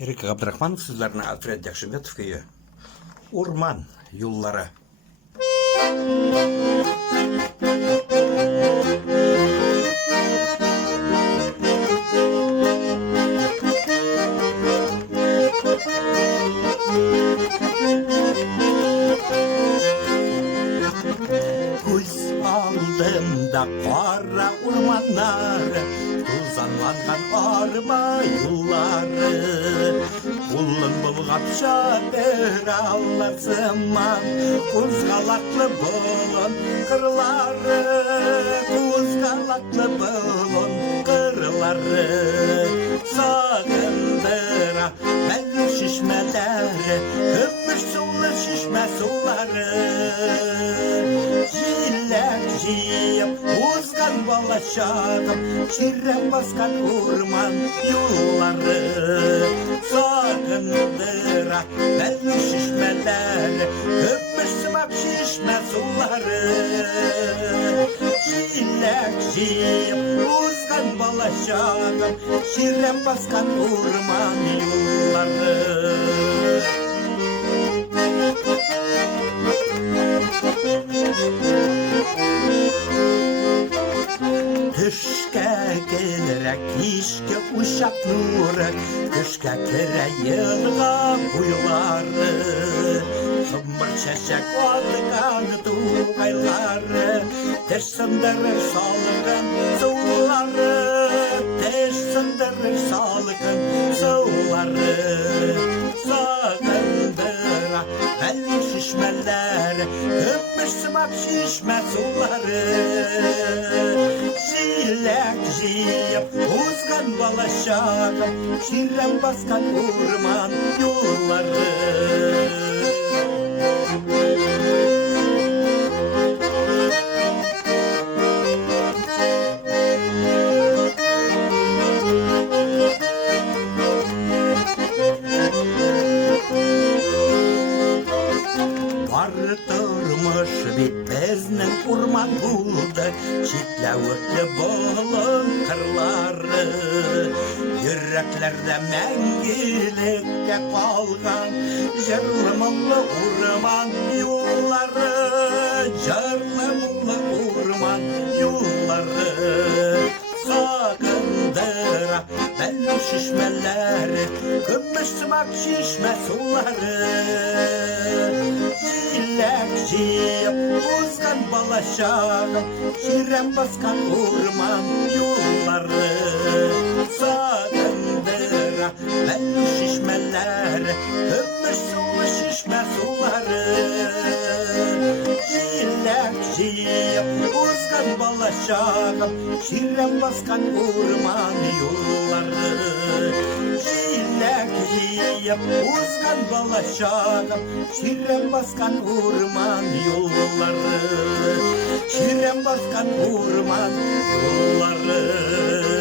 Erik Abdurrahmanov sizlerine Alfred Yakşımetov köyü. Orman yolları. Kuz aldığımda kara ormanları, tuzanlangan arma yolları, kulun bulgap şadır ağlasıman, kuzgalaklı bulun kırları, kuzgalaklı bulun kırları, sağındıra belli şişmeleri, köpüş sulu şişme suları. Jilek uzgan balaşağım, şirren baskan orman yolları, sakındıra belli şişmeler, köpüş sıvak şişme suları. Jilek uzgan balaşağım, şirren baskan orman yolları. Kışka gelerek işke uşak nuru, kışka kere yılga kuyuları, şımbır çeşek olgan tuğayları, teş sındırır salgın suları, teş sındırır salgın suları, sağındıra belli şişmeler, köpüş sıvak şişme suları. Jilek uzgan balaşağım, şirren baskan orman yolları. Vartırmış bitmeznin orman buldu, çitlavutlu bulun kırları, yüreklerde mengilikte kalgan, jırlımlı orman yolları, jırlımlı orman yolları, sakındıra belli şişmeleri, köpüş sıvak şişme suları. Jilek uzgan balaşağım, şirren baskan orman yolları, sakındıra belli şişmeler, köpüş sulu şişme suları. Jilek uzgan balaşağım, şirren baskan orman yolları. Jilek uzgan balaşağım, şirren baskan orman yolları, şirren baskan orman yolları.